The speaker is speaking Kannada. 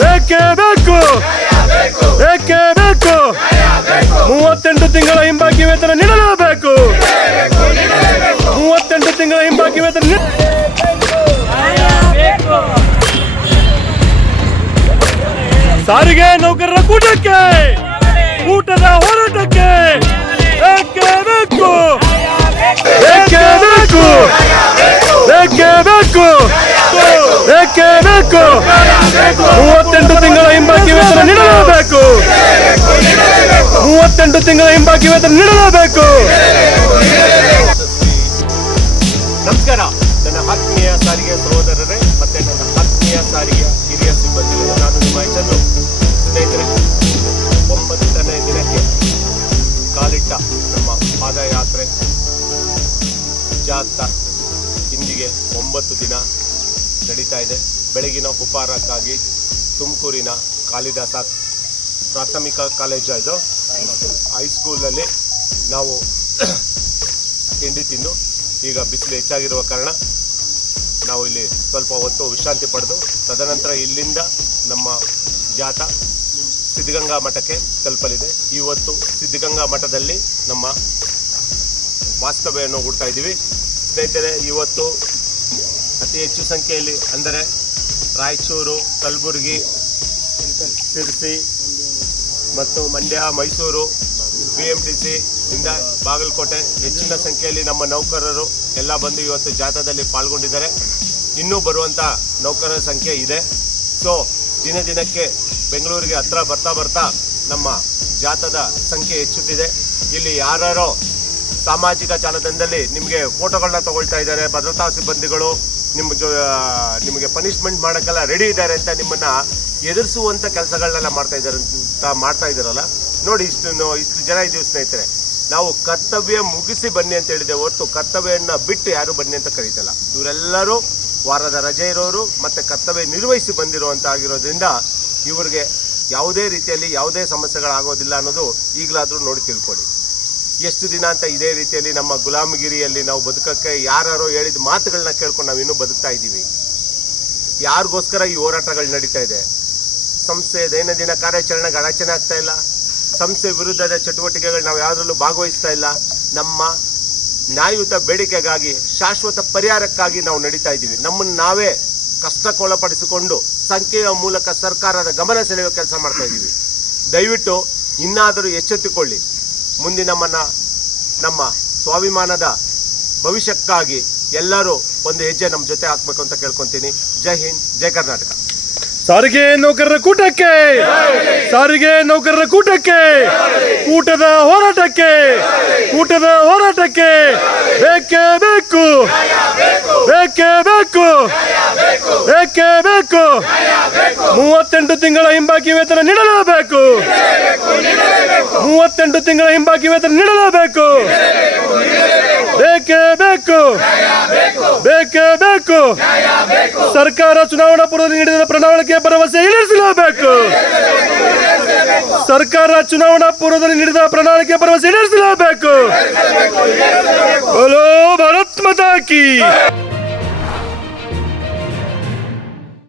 ಬೇಕೇ ಬೇಕು, ಬೇಕೇ ಬೇಕು. 38 ತಿಂಗಳ ಹಿಂಬಾಕಿ ವೇತನ ನೀಡಲೇಬೇಕು. 38 ತಿಂಗಳ ಹಿಂಬಾಕಿ ವೇತನ ಸಾರಿಗೆ ನೌಕರರ ಕೂಟಕ್ಕೆ, ಕೂಟದ ಹೋರಾಟಕ್ಕೆ ಬೇಕೇ ಬೇಕು, ಬೇಕೇ ಬೇಕು, ಬೇಕೇ ಬೇಕು, ಬೇಕೇ ಬೇಕು. 38 ತಿಂಗಳ ಹಿಂಬಾಕಿ ವೇತನ ನೀಡಲೇಬೇಕು. 38 ತಿಂಗಳ ಹಿಂಬಾಕಿ ವೇತನ ನೀಡಲೇಬೇಕು. ನಮಸ್ಕಾರ ನನ್ನ ಆತ್ಮೀಯ ಸಾರಿಗೆ ಸಹೋದರರೇ ಮತ್ತೆ ನನ್ನ ಆತ್ಮೀಯ ಸಾರಿಗೆಯ ಹಿರಿಯ ಸಿಬ್ಬಂದಿಗಳು. ನಾನು ನಿಮ್ಮ ಚಂದ್ರು. ಸ್ನೇಹಿತರೆ, 9ನೇ ದಿನಕ್ಕೆ ಕಾಲಿಟ್ಟ ನಮ್ಮ ಪಾದಯಾತ್ರೆ ಜಾಥಾ ಇಂದಿಗೆ 9 ದಿನ ನಡೀತಾ ಇದೆ. ಬೆಳಗಿನ ಉಪಹಾರಕ್ಕಾಗಿ ತುಮಕೂರಿನ ಕಾಳಿದಾಸ ಪ್ರಾಥಮಿಕ ಕಾಲೇಜು, ಇದು ಹೈಸ್ಕೂಲಲ್ಲಿ ನಾವು ತಿಂಡಿ ತಿಂದು ಈಗ ಬಿಸಿಲು ಹೆಚ್ಚಾಗಿರುವ ಕಾರಣ ನಾವು ಇಲ್ಲಿ ಸ್ವಲ್ಪ ಹೊತ್ತು ವಿಶ್ರಾಂತಿ ಪಡೆದು ತದನಂತರ ಇಲ್ಲಿಂದ ನಮ್ಮ ಜಾಥಾ ಸಿದ್ಧಗಂಗಾ ಮಠಕ್ಕೆ ತಲುಪಲಿದೆ. ಇವತ್ತು ಸಿದ್ಧಗಂಗಾ ಮಠದಲ್ಲಿ ನಮ್ಮ ವಾಸ್ತವ್ಯವನ್ನು ಹೂಡ್ತಾ ಇದ್ದೀವಿ. ಸ್ನೇಹಿತರೆ, ಇವತ್ತು ಅತಿ ಹೆಚ್ಚು ಸಂಖ್ಯೆಯಲ್ಲಿ ಅಂದರೆ ರಾಯಚೂರು, ಕಲಬುರಗಿ, ಶಿರಸಿ ಮತ್ತು ಮಂಡ್ಯ, ಮೈಸೂರು, BMTC ಇಂದ ಬಾಗಲಕೋಟೆ ಹೆಚ್ಚಿನ ಸಂಖ್ಯೆಯಲ್ಲಿ ನಮ್ಮ ನೌಕರರು ಎಲ್ಲ ಬಂದು ಇವತ್ತು ಜಾಥಾದಲ್ಲಿ ಪಾಲ್ಗೊಂಡಿದ್ದಾರೆ. ಇನ್ನೂ ಬರುವಂಥ ನೌಕರರ ಸಂಖ್ಯೆ ಇದೆ. ಸೊ ದಿನ ದಿನಕ್ಕೆ ಬೆಂಗಳೂರಿಗೆ ಹತ್ರ ಬರ್ತಾ ಬರ್ತಾ ನಮ್ಮ ಜಾಥಾದ ಸಂಖ್ಯೆ ಹೆಚ್ಚುತ್ತಿದೆ. ಇಲ್ಲಿ ಯಾರ್ಯಾರೋ ಸಾಮಾಜಿಕ ಜಾಲತಾಣದಲ್ಲಿ ನಿಮಗೆ ಫೋಟೋಗಳನ್ನ ತಗೊಳ್ತಾ ಇದ್ದಾರೆ, ಭದ್ರತಾ ಸಿಬ್ಬಂದಿಗಳು ನಿಮಗೆ ಪನಿಷ್ಮೆಂಟ್ ಮಾಡೋಕ್ಕೆಲ್ಲ ರೆಡಿ ಇದ್ದಾರೆ ಅಂತ ನಿಮ್ಮನ್ನು ಎದುರಿಸುವಂಥ ಕೆಲಸಗಳನ್ನೆಲ್ಲ ಮಾಡ್ತಾ ಇದ್ದಾರಲ್ಲ ನೋಡಿ. ಇಷ್ಟು ಜನ ಇದ್ದೀವಿ ಸ್ನೇಹಿತರೆ. ನಾವು ಕರ್ತವ್ಯ ಮುಗಿಸಿ ಬನ್ನಿ ಅಂತ ಹೇಳಿದೆ ಹೊರತು ಕರ್ತವ್ಯವನ್ನು ಬಿಟ್ಟು ಯಾರು ಬನ್ನಿ ಅಂತ ಕರೀತಲ್ಲ. ಇವರೆಲ್ಲರೂ ವಾರದ ರಜೆ ಇರೋರು ಮತ್ತು ಕರ್ತವ್ಯ ನಿರ್ವಹಿಸಿ ಬಂದಿರುವಂಥ ಆಗಿರೋದ್ರಿಂದ ಇವರಿಗೆ ಯಾವುದೇ ರೀತಿಯಲ್ಲಿ ಯಾವುದೇ ಸಮಸ್ಯೆಗಳಾಗೋದಿಲ್ಲ ಅನ್ನೋದು ಈಗಲಾದರೂ ನೋಡಿ ತಿಳ್ಕೊಳ್ಳಿ. ಎಷ್ಟು ದಿನ ಅಂತ ಇದೇ ರೀತಿಯಲ್ಲಿ ನಮ್ಮ ಗುಲಾಮಗಿರಿಯಲ್ಲಿ ನಾವು ಬದುಕೋಕ್ಕೆ ಯಾರೋ ಹೇಳಿದ ಮಾತುಗಳನ್ನ ಕೇಳ್ಕೊಂಡು ನಾವು ಇನ್ನೂ ಬದುಕ್ತಾ ಇದ್ದೀವಿ. ಯಾರಿಗೋಸ್ಕರ ಈ ಹೋರಾಟಗಳು ನಡೀತಾ ಇದೆ? ಸಂಸ್ಥೆ ದೈನಂದಿನ ಕಾರ್ಯಾಚರಣೆಗೆ ಅಡಚಣೆ ಆಗ್ತಾ ಇಲ್ಲ. ಸಂಸ್ಥೆ ವಿರುದ್ಧದ ಚಟುವಟಿಕೆಗಳು ನಾವು ಯಾವುದರಲ್ಲೂ ಭಾಗವಹಿಸ್ತಾ ಇಲ್ಲ. ನಮ್ಮ ನ್ಯಾಯಯುತ ಬೇಡಿಕೆಗಾಗಿ, ಶಾಶ್ವತ ಪರಿಹಾರಕ್ಕಾಗಿ ನಾವು ನಡೀತಾ ಇದ್ದೀವಿ. ನಮ್ಮನ್ನು ನಾವೇ ಕಷ್ಟಕ್ಕೊಳಪಡಿಸಿಕೊಂಡು ಸಂಖ್ಯೆಯ ಮೂಲಕ ಸರ್ಕಾರದ ಗಮನ ಸೆಳೆಯುವ ಕೆಲಸ ಮಾಡ್ತಾ ಇದ್ದೀವಿ. ದಯವಿಟ್ಟು ಇನ್ನಾದರೂ ಎಚ್ಚೆತ್ತುಕೊಳ್ಳಿ. ಮುಂದಿನ ನಮ್ಮ ಸ್ವಾಭಿಮಾನದ ಭವಿಷ್ಯಕ್ಕಾಗಿ ಎಲ್ಲರೂ ಒಂದು ಹೆಜ್ಜೆ ನಮ್ಮ ಜೊತೆ ಹಾಕಬೇಕು ಅಂತ ಕೇಳ್ಕೊತೀನಿ. ಜೈ ಹಿಂದ್, ಜೈ ಕರ್ನಾಟಕ. ಸಾರಿಗೆ ನೌಕರರ ಕೂಟಕ್ಕೆ, ಸಾರಿಗೆ ನೌಕರರ ಕೂಟಕ್ಕೆ, ಕೂಟದ ಹೋರಾಟಕ್ಕೆ, ಕೂಟದ ಹೋರಾಟಕ್ಕೆ ಬೇಕೇ ಬೇಕು, ಬೇಕೇ ಬೇಕು, ಬೇಕೇ ಬೇಕು. 38 ತಿಂಗಳ ಹಿಂಬಾಕಿ ವೇತನ ನೀಡಲೇಬೇಕು. 38 ತಿಂಗಳ ಹಿಂಬಾಕಿ ವೇತನ ನೀಡಲೇಬೇಕು. ಬೇಕೇ ಬೇಕು, ಬೇಕೇ ಬೇಕು. ಸರ್ಕಾರ ಚುನಾವಣಾ ಪೂರ್ವದಲ್ಲಿ ನೀಡಿದ ಪ್ರಣಾಳಿಕೆ ಭರವಸೆ ಈಡೇರಿಸಲೇಬೇಕು. ಸರ್ಕಾರ ಚುನಾವಣಾ ಪೂರ್ವದಲ್ಲಿ ನೀಡಿದ ಪ್ರಣಾಳಿಕೆ ಭರವಸೆ ಈಡೇರಿಸಲೇಬೇಕು. ಬೋಲೋ ಭಾರತ್ ಮಾತಾ ಕಿ.